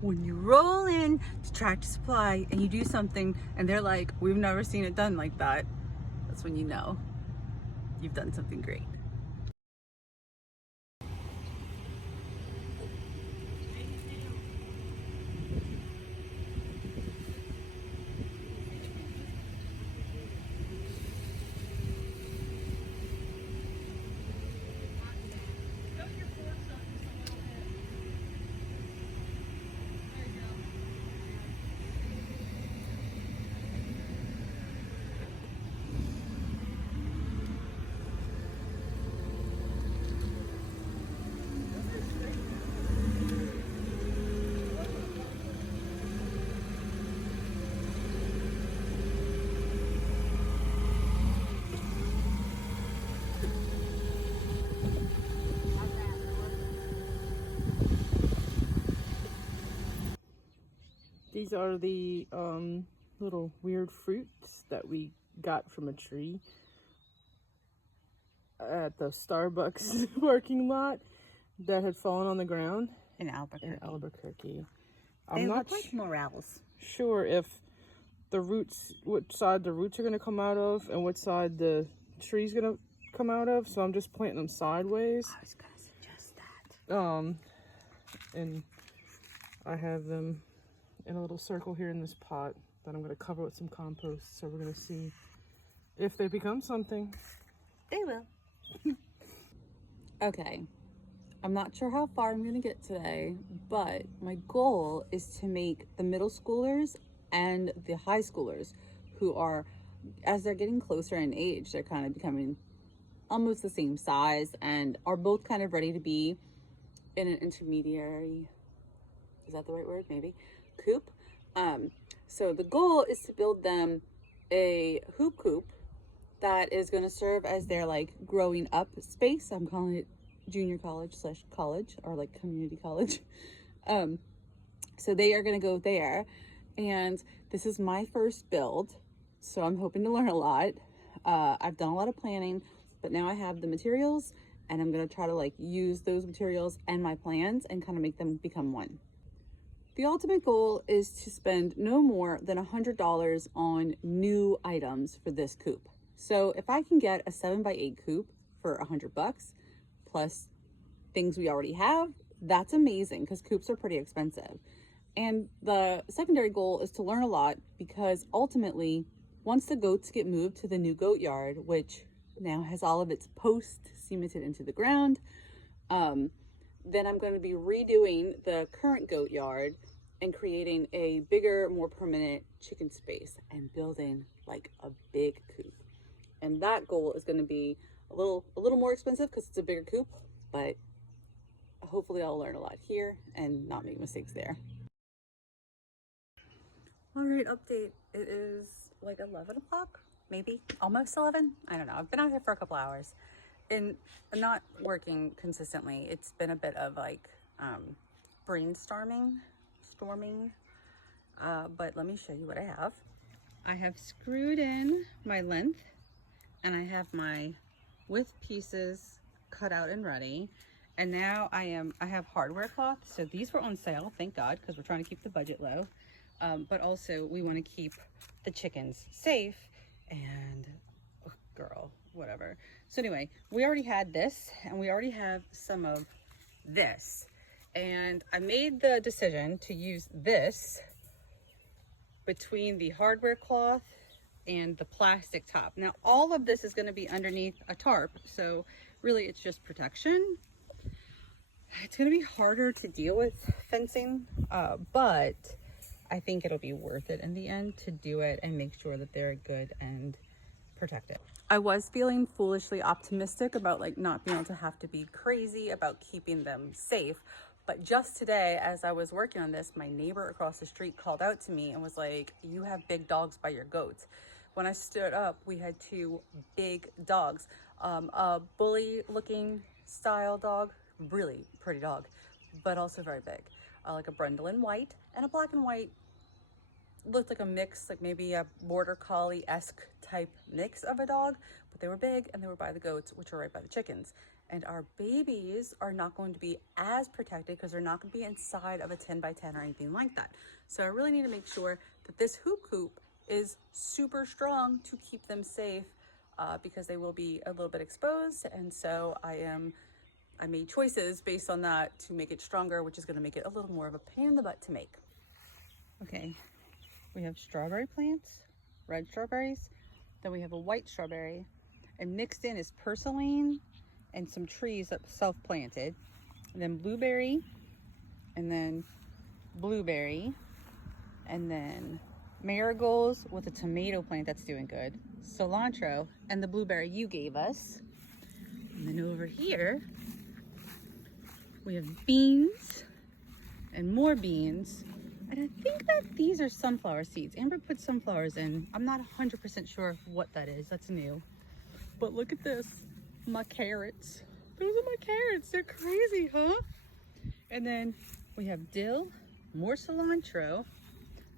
when you roll in to Tractor Supply and you do something and they're like, we've never seen it done like that, that's when you know you've done something great. These are the little weird fruits that we got from a tree at the Starbucks parking lot that had fallen on the ground In Albuquerque. I'm They not look like morels. sure if the roots, which side the roots are going to come out of and what side the tree's going to come out of, so I'm just planting them sideways. I was gonna suggest that. And I have them in a little circle here in this pot that I'm going to cover with some compost, so we're going to see if they become something. They will. Okay, I'm not sure how far I'm gonna get today, but my goal is to make the middle schoolers and the high schoolers, who are, as they're getting closer in age, they're kind of becoming almost the same size and are both kind of ready to be in an intermediary, is that the right word? Maybe, coop. So the goal is to build them a hoop coop that is going to serve as their like growing up space. I'm calling it junior college / college, or like community college. So they are going to go there, and this is my first build, so I'm hoping to learn a lot. I've done a lot of planning, but now I have the materials, and I'm going to try to like use those materials and my plans and kind of make them become one. The ultimate goal is to spend no more than $100 on new items for this coop. So if I can get a 7x8 coop for $100 plus things we already have, that's amazing, because coops are pretty expensive. And the secondary goal is to learn a lot, because ultimately, once the goats get moved to the new goat yard, which now has all of its posts cemented into the ground, then I'm going to be redoing the current goat yard and creating a bigger, more permanent chicken space and building like a big coop. And that goal is going to be a little more expensive because it's a bigger coop, but hopefully I'll learn a lot here and not make mistakes there. All right, update. It is like 11 o'clock, maybe almost 11. I don't know. I've been out here for a couple hours and not working consistently. It's been a bit of like storming. But let me show you what I have. I have screwed in my length, and I have my width pieces cut out and ready. And now I have hardware cloth. So these were on sale, thank God, because we're trying to keep the budget low. But also we want to keep the chickens safe and whatever. So anyway, we already had this, and we already have some of this. And I made the decision to use this between the hardware cloth and the plastic top. Now, all of this is going to be underneath a tarp, so really it's just protection. It's going to be harder to deal with fencing, but I think it'll be worth it in the end to do it and make sure that they're good and protected. I was feeling foolishly optimistic about like not being able to have to be crazy about keeping them safe. But just today, as I was working on this, my neighbor across the street called out to me and was like, "You have big dogs by your goats." When I stood up, we had two big dogs, a bully looking style dog, really pretty dog, but also very big, like a brindle white and a black and white. Looked like a mix, like maybe a border collie-esque type mix of a dog, but they were big and they were by the goats, which are right by the chickens. and our babies are not going to be as protected because they're not going to be inside of a 10 by 10 or anything like that. So I really need to make sure that this hoop coop is super strong to keep them safe, because they will be a little bit exposed. And so I made choices based on that to make it stronger, which is going to make it a little more of a pain in the butt to make. Okay, we have strawberry plants, red strawberries, then we have a white strawberry, and mixed in is purslane and some trees that self-planted, and then blueberry, and then blueberry, and then marigolds with a tomato plant that's doing good, cilantro, and the blueberry you gave us. And then over here we have beans and more beans, and I think that these are sunflower seeds. Amber put sunflowers in. I'm not 100% sure what that is. That's new. But look at this, my carrots. Those are my carrots. They're crazy, huh? And then we have dill, more cilantro.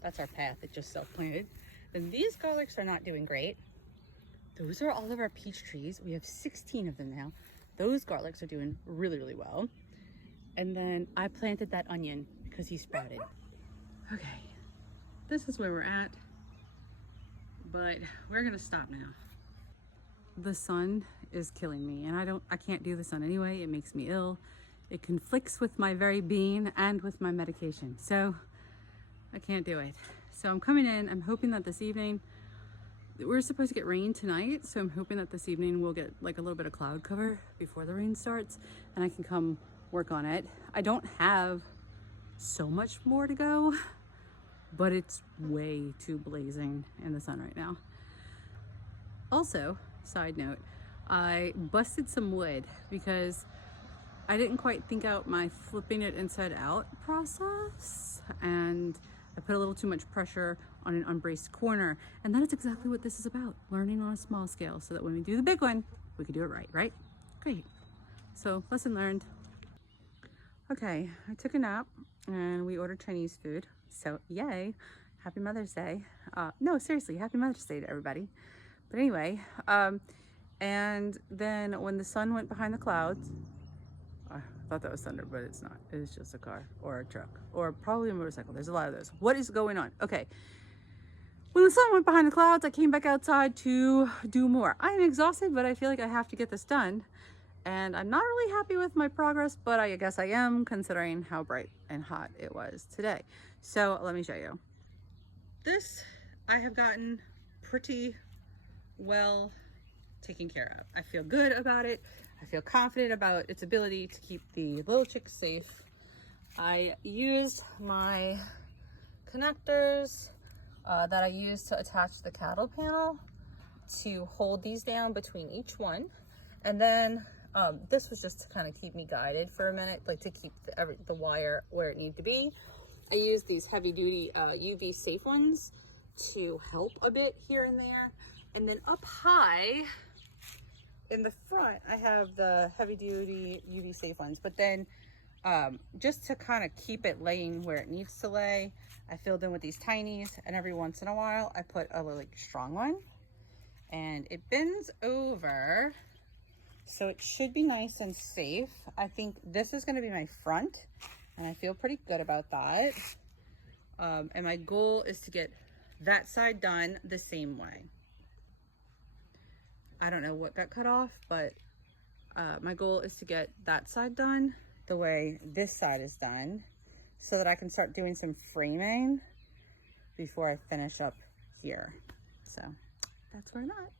That's our path. It just self-planted. Then these garlics are not doing great. Those are all of our peach trees. We have 16 of them now. Those garlics are doing really, really well. And then I planted that onion because he sprouted. Okay, this is where we're at, but we're gonna stop now. The sun is killing me, and I can't do the sun anyway. It makes me ill. It conflicts with my very being and with my medication. So I can't do it. So I'm coming in, I'm hoping that this evening, we're supposed to get rain tonight. So I'm hoping that this evening we'll get like a little bit of cloud cover before the rain starts and I can come work on it. I don't have so much more to go, but it's way too blazing in the sun right now. Also, side note, I busted some wood because I didn't quite think out my flipping it inside out process, and I put a little too much pressure on an unbraced corner, and that is exactly what this is about, learning on a small scale so that when we do the big one, we can do it right? Great. So, lesson learned. Okay, I took a nap and we ordered Chinese food, so yay, happy Mother's Day. No, seriously, happy Mother's Day to everybody. But anyway, and then when the sun went behind the clouds, I thought that was thunder, but it's not. It's just a car or a truck or probably a motorcycle. There's a lot of those. What is going on? Okay. When the sun went behind the clouds, I came back outside to do more. I'm exhausted, but I feel like I have to get this done. And I'm not really happy with my progress, but I guess I am, considering how bright and hot it was today. So let me show you. This I have gotten pretty well taken care of. I feel good about it. I feel confident about its ability to keep the little chicks safe. I used my connectors that I used to attach the cattle panel to hold these down between each one. And then this was just to kind of keep me guided for a minute, like to keep the wire where it needed to be. I used these heavy duty UV safe ones to help a bit here and there. And then up high in the front, I have the heavy duty UV safe ones, but then just to kind of keep it laying where it needs to lay, I filled in with these tinies, and every once in a while I put a really strong one, and it bends over, so it should be nice and safe. I think this is going to be my front, and I feel pretty good about that. And my goal is to get that side done the same way. I don't know what got cut off, but my goal is to get that side done the way this side is done, so that I can start doing some framing before I finish up here. So that's where I'm at.